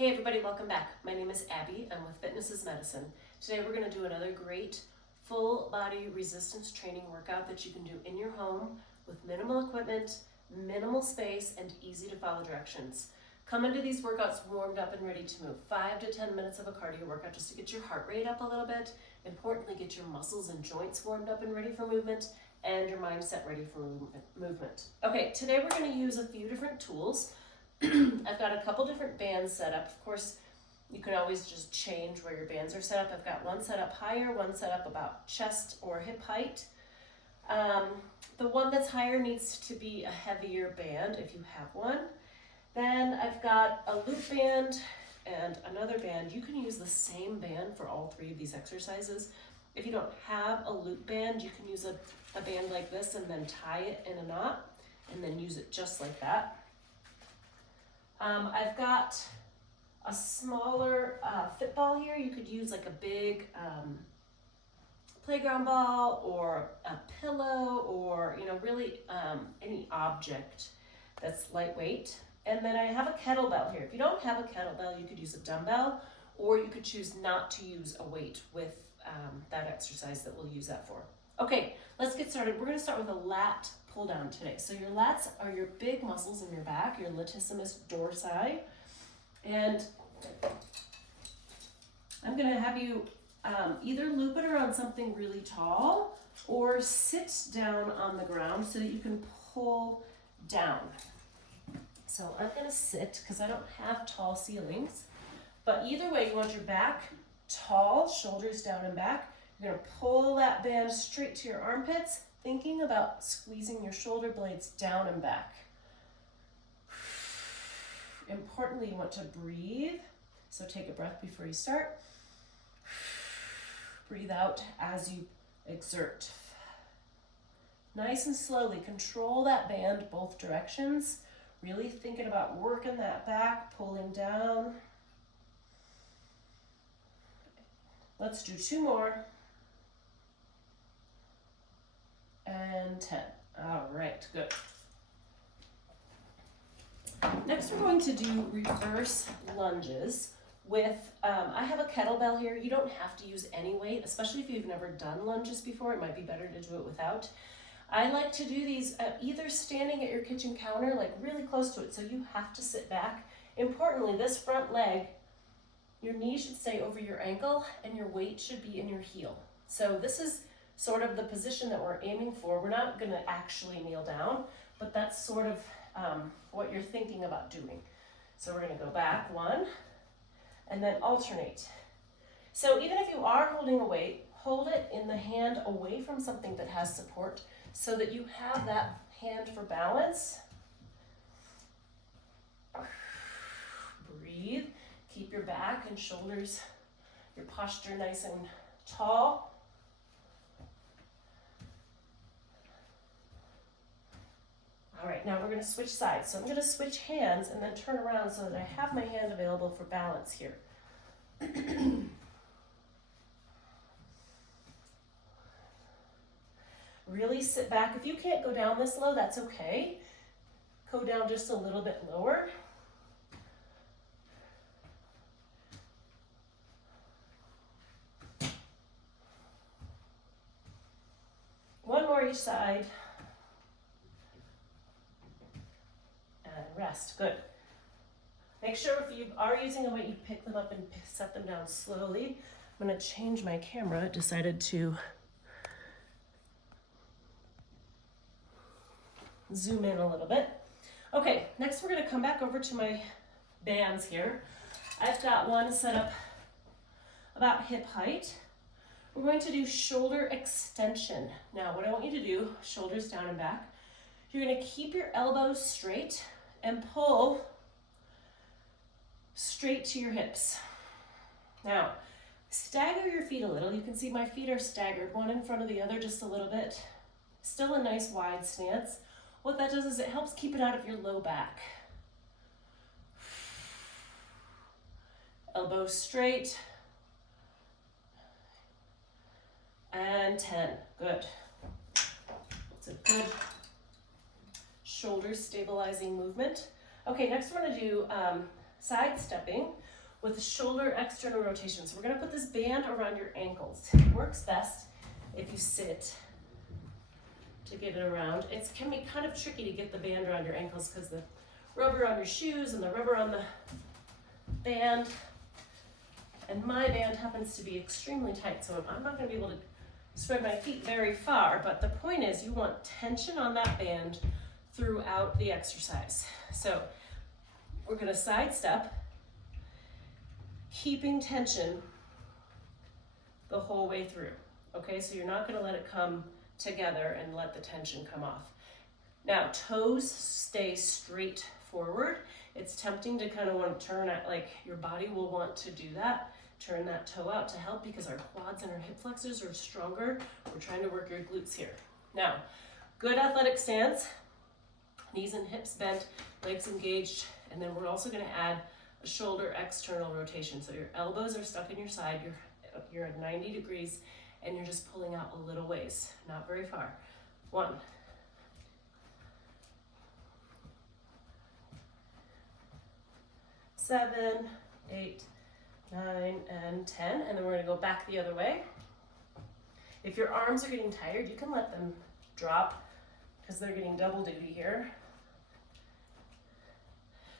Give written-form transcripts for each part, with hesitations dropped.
Hey everybody, welcome back. My name is Abby. I'm with Fitness is Medicine. Today we're going to do another great full body resistance training workout that you can do in your home with minimal equipment, minimal space, and easy to follow directions. Come into these workouts warmed up and ready to move. 5 to 10 minutes of a cardio workout just to get your heart rate up a little bit. Importantly, get your muscles and joints warmed up and ready for movement, and your mindset ready for movement. Okay, today we're going to use a few different tools. I've got a couple different bands set up. Of course, you can always just change where your bands are set up. I've got one set up higher, one set up about chest or hip height. The one that's higher needs to be a heavier band if you have one. Then I've got a loop band and another band. You can use the same band for all three of these exercises. If you don't have a loop band, you can use a band like this and then tie it in a knot and then use it just like that. I've got a smaller fit ball here. You could use like a big playground ball or a pillow or, really any object that's lightweight. And then I have a kettlebell here. If you don't have a kettlebell, you could use a dumbbell, or you could choose not to use a weight with that exercise that we'll use that for. Okay, let's get started. We're gonna start with a lat pull down today. So your lats are your big muscles in your back, your latissimus dorsi. And I'm gonna have you either loop it around something really tall or sit down on the ground so that you can pull down. So I'm gonna sit because I don't have tall ceilings, but either way, you want your back tall, shoulders down and back. You're gonna pull that band straight to your armpits, thinking about squeezing your shoulder blades down and back. Importantly, you want to breathe. So take a breath before you start. Breathe out as you exert. Nice and slowly, control that band both directions. Really thinking about working that back, pulling down. Let's do 2 more. And 10. All right, good. Next, we're going to do reverse lunges with, I have a kettlebell here. You don't have to use any weight, especially if you've never done lunges before. It might be better to do it without. I like to do these either standing at your kitchen counter, like really close to it, so you have to sit back. Importantly, this front leg, your knee should stay over your ankle and your weight should be in your heel. So this is sort of the position that we're aiming for. We're not going to actually kneel down, but that's sort of what you're thinking about doing. So we're going to go back 1 and then alternate. So even if you are holding a weight, hold it in the hand away from something that has support so that you have that hand for balance. Breathe. Keep your back and shoulders, your posture nice and tall. All right, now we're going to switch sides. So I'm going to switch hands and then turn around so that I have my hand available for balance here. Really sit back. If you can't go down this low, that's okay. Go down just a little bit lower. One more each side. And rest. Good. Make sure if you are using a weight, you pick them up and set them down slowly. I'm going to change my camera. It decided to zoom in a little bit. Okay, next we're going to come back over to my bands here. I've got one set up about hip height. We're going to do shoulder extension. Now, what I want you to do, shoulders down and back, you're going to keep your elbows straight and pull straight to your hips. Now, stagger your feet a little. You can see my feet are staggered, one in front of the other just a little bit. Still a nice wide stance. What that does is it helps keep it out of your low back. Elbows straight. And 10. Good. It's a good shoulder stabilizing movement. Okay, next we're going to do sidestepping with shoulder external rotation. So we're gonna put this band around your ankles. It works best if you sit to get it around. It can be kind of tricky to get the band around your ankles because the rubber on your shoes and the rubber on the band, and my band happens to be extremely tight, so I'm not gonna be able to spread my feet very far, but the point is you want tension on that band throughout the exercise. So we're gonna sidestep, keeping tension the whole way through. Okay, so you're not gonna let it come together and let the tension come off. Now, toes stay straight forward. It's tempting to kind of want to turn it, like your body will want to do that. Turn that toe out to help because our quads and our hip flexors are stronger. We're trying to work your glutes here. Now, good athletic stance, knees and hips bent, legs engaged, and then we're also gonna add a shoulder external rotation. So your elbows are stuck in your side, you're at 90 degrees, and you're just pulling out a little ways, not very far. 1, 7, 8, 9, and 10, and then we're gonna go back the other way. If your arms are getting tired, you can let them drop because they're getting double duty here.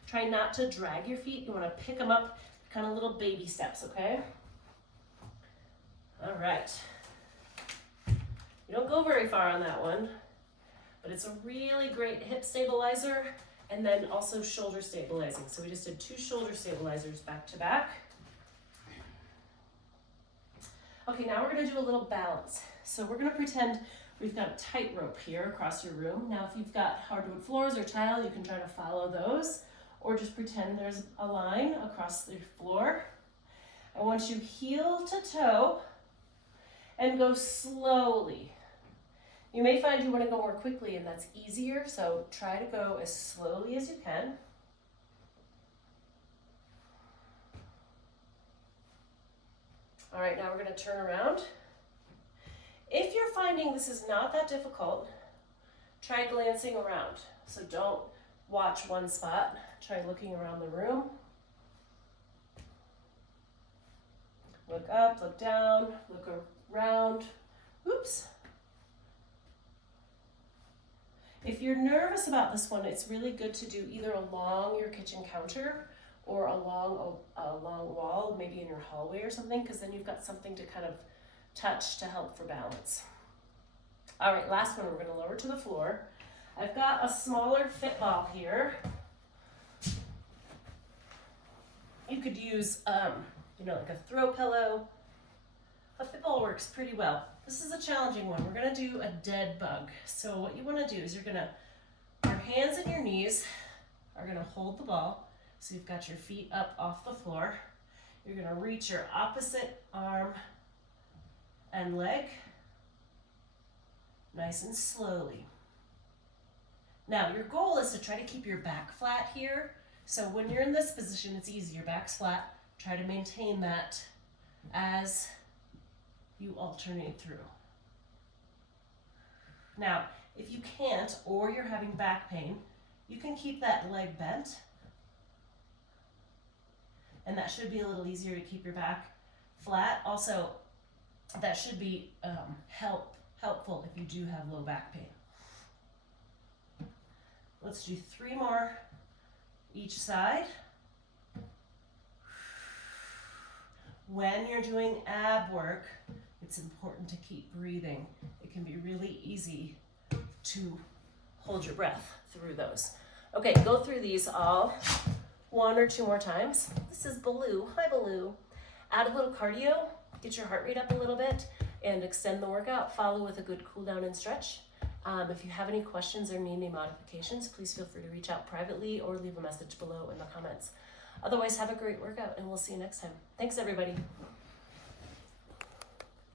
Try not to drag your feet. You wanna pick them up, kind of little baby steps, okay? All right. You don't go very far on that one, but it's a really great hip stabilizer and then also shoulder stabilizing. So we just did 2 shoulder stabilizers back to back. Okay, now we're gonna do a little balance. So we're gonna pretend we've got a tightrope here across your room. Now, if you've got hardwood floors or tile, you can try to follow those, or just pretend there's a line across the floor. I want you heel to toe and go slowly. You may find you want to go more quickly, and that's easier, so try to go as slowly as you can. All right, now we're going to turn around. If you're finding this is not that difficult, try glancing around. So don't watch one spot, try looking around the room. Look up, look down, look around. Oops. If you're nervous about this one, it's really good to do either along your kitchen counter or along a long wall, maybe in your hallway or something, because then you've got something to kind of touch to help for balance. All right, last one, we're gonna lower to the floor. I've got a smaller fit ball here. You could use, like a throw pillow. A fit ball works pretty well. This is a challenging one. We're gonna do a dead bug. So what you wanna do is your hands and your knees are gonna hold the ball. So you've got your feet up off the floor. You're gonna reach your opposite arm and leg, nice and slowly. Now your goal is to try to keep your back flat here. So when you're in this position, it's easy, your back's flat. Try to maintain that as you alternate through. Now, if you can't, or you're having back pain, you can keep that leg bent, and that should be a little easier to keep your back flat. Also, that should be helpful if you do have low back pain. Let's do 3 more each side. When you're doing ab work, it's important to keep breathing. It can be really easy to hold your breath through those. Okay, go through these all 1 or 2 more times. This is Baloo. Hi, Baloo. Add a little cardio, get your heart rate up a little bit, and extend the workout. Follow with a good cool down and stretch. If you have any questions or need any modifications, please feel free to reach out privately or leave a message below in the comments. Otherwise, have a great workout, and we'll see you next time. Thanks, everybody.